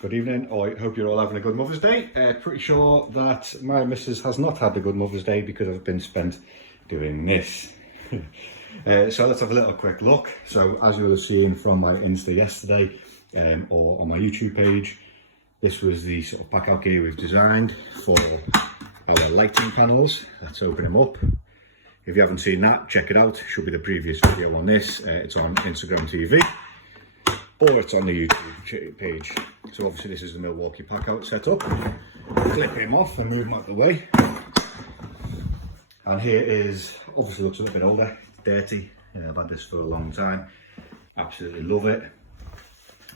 Good evening. I hope you're all having a good Mother's Day. Pretty sure that my missus has not had a good Mother's Day because I've been spent doing this. So let's have a little quick look. So as you were seeing from my Insta yesterday or on my YouTube page, this was the sort of pack out gear we've designed for our lighting panels. Let's open them up. If you haven't seen that, check it out. Should be the previous video on this. It's on Instagram TV or it's on the YouTube page. So obviously this is the Milwaukee Packout setup. Clip him off and move him out the way. And here is, obviously looks a little bit older, dirty. I've had this for a long time. Absolutely love it.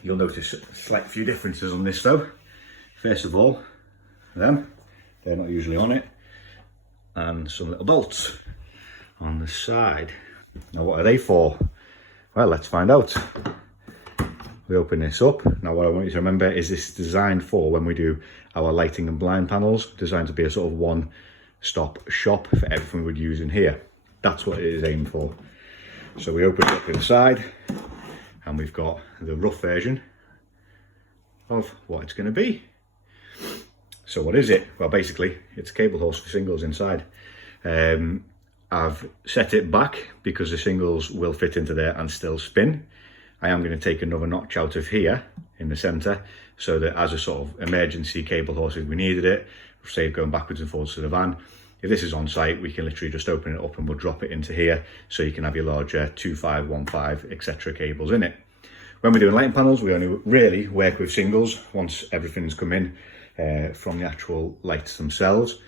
You'll notice a slight few differences on this though. First of all, they're not usually on it. And some little bolts on the side. Now what are they for? Well, let's find out. We open this up. Now what I want you to remember is this is designed for when we do our lighting and blind panels, designed to be a sort of one-stop shop for everything we would use in here. That's what it is aimed for. So we open it up inside and we've got the rough version of what it's going to be. So what is it? Well, basically it's a cable horse for singles inside. I've set it back because the singles will fit into there and still spin. I am going to take another notch out of here in the centre so that as a sort of emergency cable horse, if we needed it, say going backwards and forwards to the van, if this is on site, we can literally just open it up and we'll drop it into here so you can have your larger 2.5, 1.5, etc. cables in it. When we're doing lighting panels, we only really work with singles once everything's come in from the actual lights themselves.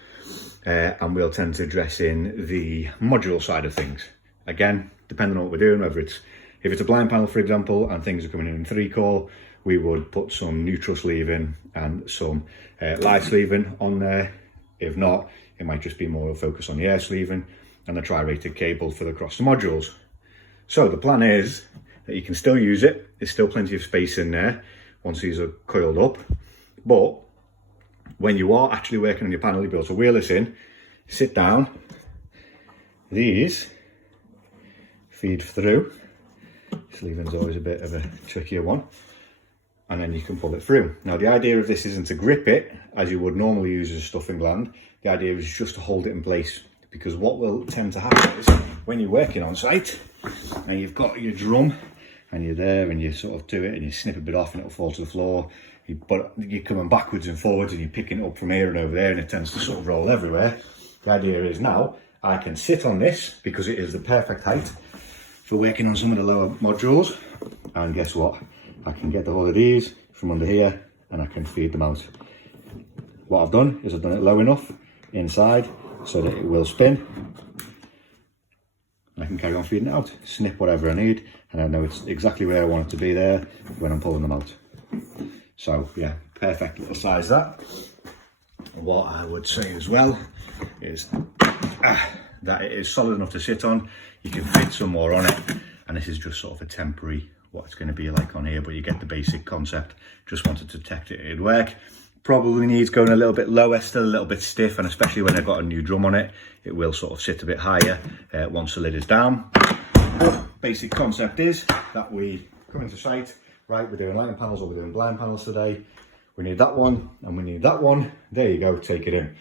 And we'll tend to dress in the module side of things. Again, depending on what we're doing, whether it's if it's a blind panel, for example, and things are coming in 3-core, we would put some neutral sleeving and some live sleeving on there. If not, it might just be more of a focus on the air sleeving and the tri-rated cable for the cross the modules. So the plan is that you can still use it. There's still plenty of space in there once these are coiled up. But when you are actually working on your panel, you'll be able to wheel this in, sit down. These feed through. Sleeving's always a bit of a trickier one, and then you can pull it through. Now the idea of this isn't to grip it as you would normally use as a stuffing gland. The idea is just to hold it in place, because what will tend to happen is when you're working on site and you've got your drum and you're there and you sort of do it and you snip a bit off and it'll fall to the floor, but you're coming backwards and forwards and you're picking it up from here and over there and it tends to sort of roll everywhere. The idea is now I can sit on this because it is the perfect height for working on some of the lower modules, and guess what, I can get the whole of these from under here and I can feed them out. What I've done is I've done it low enough inside so that it will spin. I can carry on feeding it out, snip whatever I need, and I know it's exactly where I want it to be there when I'm pulling them out. So yeah, perfect little size that. What I would say as well is that it is solid enough to sit on. You can fit some more on it, and this is just sort of a temporary what it's going to be like on here, but you get the basic concept. Just wanted to test it'd work. Probably needs going a little bit lower, still a little bit stiff, and especially when I've got a new drum on it, it will sort of sit a bit higher once the lid is down. Basic concept is that we come into site, right, we're doing lighting panels or we're doing blind panels today. We need that one and we need that one. There you go, take it in.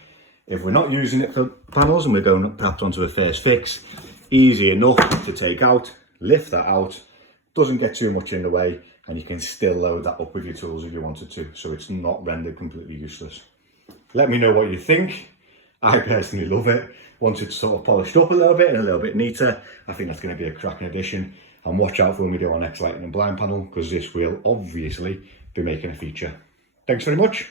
If we're not using it for panels and we're going perhaps onto a first fix, easy enough to take out, lift that out, doesn't get too much in the way, and you can still load that up with your tools if you wanted to, so it's not rendered completely useless. Let me know what you think. I personally love it. Once it's sort of polished up a little bit and a little bit neater, I think that's going to be a cracking addition. And watch out for when we do our next lighting and blind panel, because this will obviously be making a feature. Thanks very much.